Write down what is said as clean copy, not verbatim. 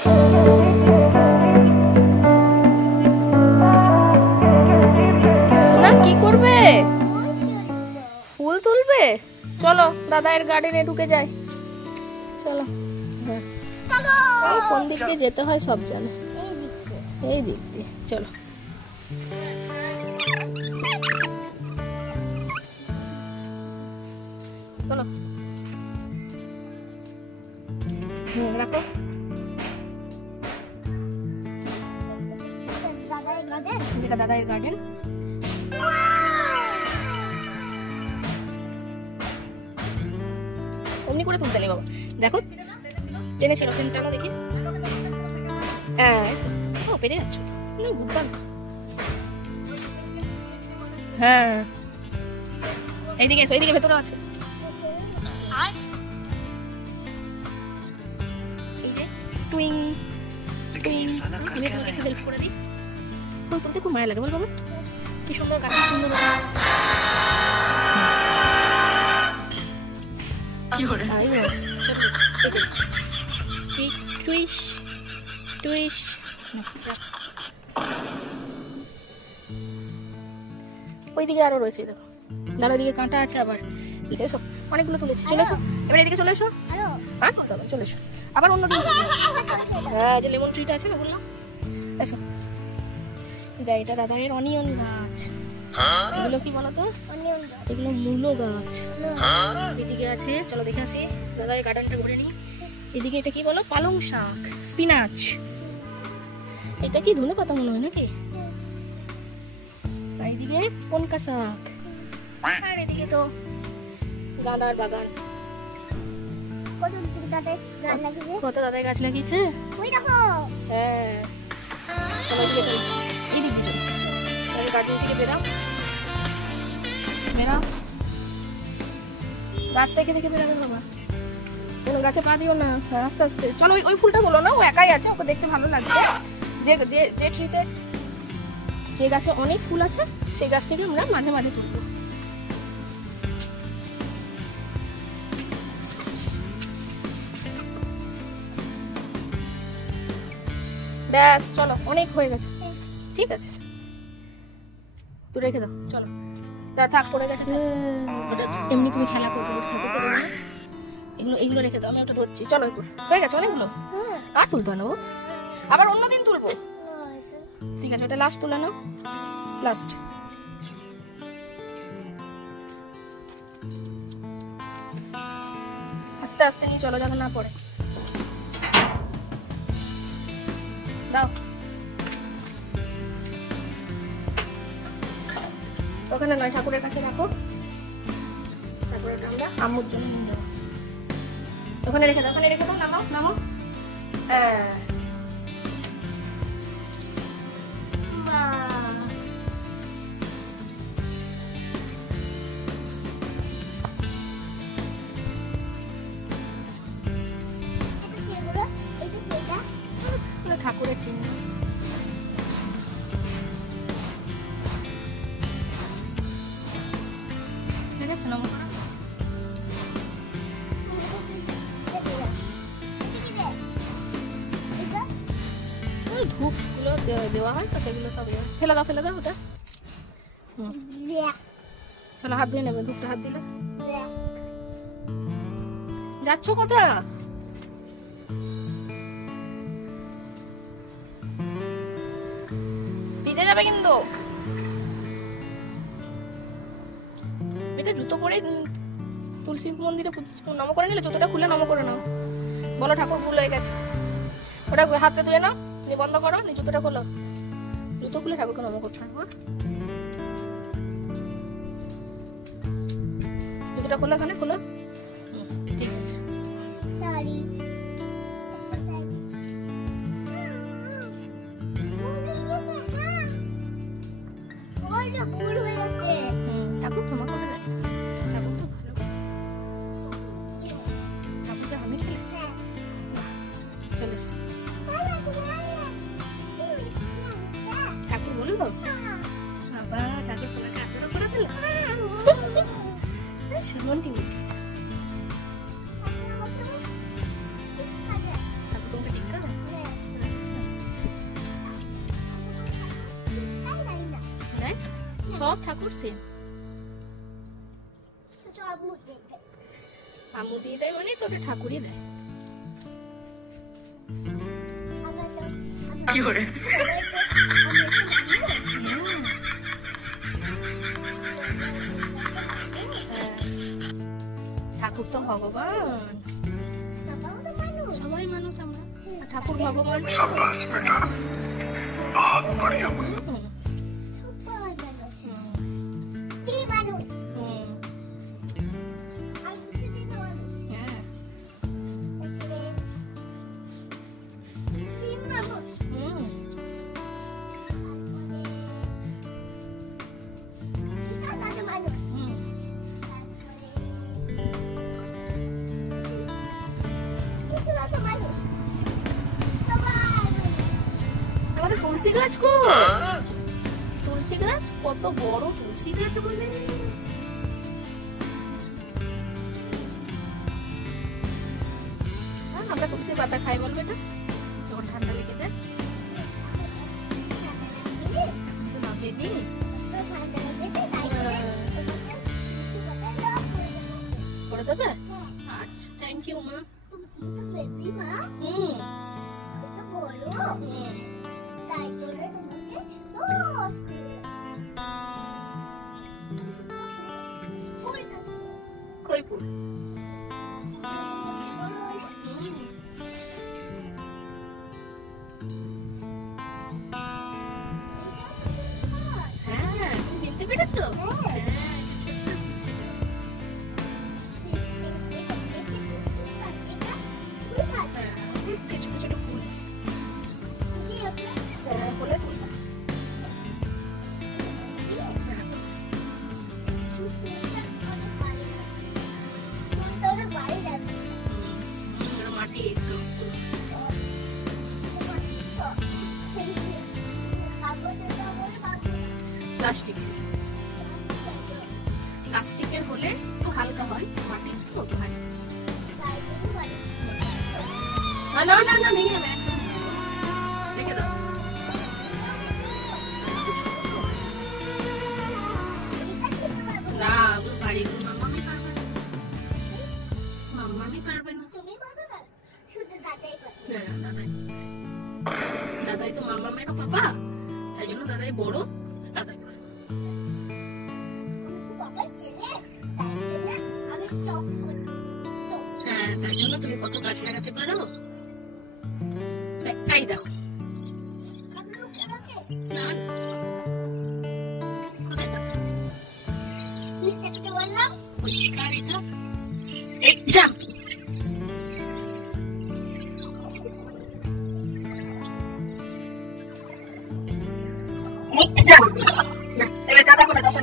সোনা কি করবে? ফুল তুলবে? চলো দাদায়ের গার্ডেনে ঢুকে যাই। চলো। কোন দিক দিয়ে যেতে হয় সব জানো। এই দিক দিয়ে চলো। চলো রাখো। যেটা দাদায়ের গার্ডেন। অমনি করে তুলতে নেই বাবা, দেখো টেনে ছিল টানো দেখি। হ্যাঁ ও পেরে যাচ্ছ, দুর্দান্ত। হ্যাঁ এইদিকে এসো, এইদিকে ভেতরে আছে। এই যে টুইং টুইং, আমি তোমাকে একটু হেল্প করে দিই। ফুল তুলতে খুব মায়া লাগে বল বাবা, কি সুন্দর গাছ, সুন্দর। ওইদিকে আরো রয়েছে দেখো, দাঁড়া দিকে কাঁটা আছে আবার। এসো অনেকগুলো তুলেছি, চলে এসো এবার এদিকে চলে এসো। আর তুলতে হবে, চলে এসো আবার অন্যদিকে। হ্যাঁ যে লেমন ট্রিটা আছে না বললাম, এসো। এটা দাদায়ের অনিয়ন গাছ। এগুলো কি বলতো? এগুলো মূলো গাছ। এদিকে আছে, চলো দেখে আসি, দাদায়ের গার্ডেনটা ঘুরে নিই। এদিকে এটা কি বলো? পালং শাক, স্পিনাচ। এটা কি ধনে পাতা মনে হয় নাকি? আর এদিকে পনকা শাক। আর এদিকে তো গাঁদার বাগান। কত দাদাই গাছ লাগিয়েছে। হ্যাঁ চলো এদিকে চলো, এদিকে চলো, গার্ডেন থেকে বেরাও বেরাও। গাছ দেখে দেখে বেরাবে বাবা, কোনো গাছে পা দিও না। আস্তে আস্তে চলো। ওই ফুলটা বলো না, ও একাই আছে, ওকে দেখতে ভালো লাগছে। যে যে যে ট্রিতে, যে গাছে অনেক ফুল আছে সেই গাছ থেকে আমরা মাঝে মাঝে তুলবো। ব্যাস চলো, অনেক হয়ে গেছে, ঠিক আছে তুই রেখে দাও। চলো যা থাক, পড়ে গেছে ওটা এমনি তুমি খেলা করবে, এগুলো এগুলো রেখে দাও, আমি ওটা ধরছি। চলো হয়ে গেছে অনেকগুলো, আর তুলতে নেবো, আবার অন্যদিন তুলবো। ঠিক আছে ওটা লাস্ট তুলে নাও, লাস্ট। আস্তে আস্তে নিয়ে চলো যাতে না পড়ে। দাও ওখানে নয়, ঠাকুরের কাছে রাখো, তারপরে আমরা আম্মুর জন্য নিয়ে যাবো। ওখানে রেখে দাও, ওখানে রেখে দাও, নামাও নামাও। ঠাকুরের চিহ্ন। ঠিক আছে নমস্কার। ধূপ গুলো দেওয়া হয় তো, সেগুলো সব ফেলে দাও, ফেলে দাও ওটা। চলো হাত ধুয়ে নেবে, ধূপটা হাত দিলে। যাচ্ছ কোথা? ভিজে যাবে কিন্তু। এটা জুতো পরে তুলসী মন্দিরে নম করে নিলে, জুতোটা খুলে নম করে নাও, বলো ঠাকুর ভুল হয়ে গেছে। ওটা হাতে ধুয়ে নাও, নিয়ে বন্ধ করো, নিয়ে জুতোটা খোলো, জুতো খুলে ঠাকুরকে নম করতে হবে। জুতোটা খোলো, এখানে খোলো, ঠিক আছে। ঠাকুর ক্ষমা করে দেয়, ঠাকুর তো ভালো। ঠাকুরকে আমি খেলে চলে ঠাকুর বলবো, বাবা ঠাকুর সোনাকে আদর করে দিল। মনটি বলছি ঠাকুর তোমাকে ঠিক করে দেয়। সব ঠাকুর সেম। আম্মু দিয়ে দেয় মানে তোকে ঠাকুরই দেয়। কি করে ঠাকুর তো ভগবান, সবাই মানুষ আমরা, ঠাকুর ভগবান। শাবাশ বেটা, বহুত বড়িয়া মুন্নু। তুলসী গাছ কো, তুলসী গাছ কত বড় তুলসী গাছ বলে। আমরা তুলসী পাতা খাই বলবে না যখন ঠান্ডা লেগে যায়। করে দেবে? আচ্ছা, থ্যাংক ইউ মা। কই ফুল? হ্যাঁ, তুমি দেখতে পেরেছো? ছোট ছোট ফুল ফুলে তুলবো। মাটি একটু প্লাস্টিক, প্লাস্টিকের হলে একটু হালকা হয়, মাটি একটু ভারী। না না না ভেঙে যাবে, একদম রেখে দাও। না ভারী, মাম্মামি পারবে না, মাম্মামি পারবে না। দাদাই তো মাম্মামেরও পাপা, তাই জন্য দাদাই বড়, দাদাই হ্যাঁ, তাই জন্য তুমি কত গাছ লাগাতে পারো। তাই দেখো না পরিষ্কার এটা জাম্পিং। এবার দাদা করে দাদা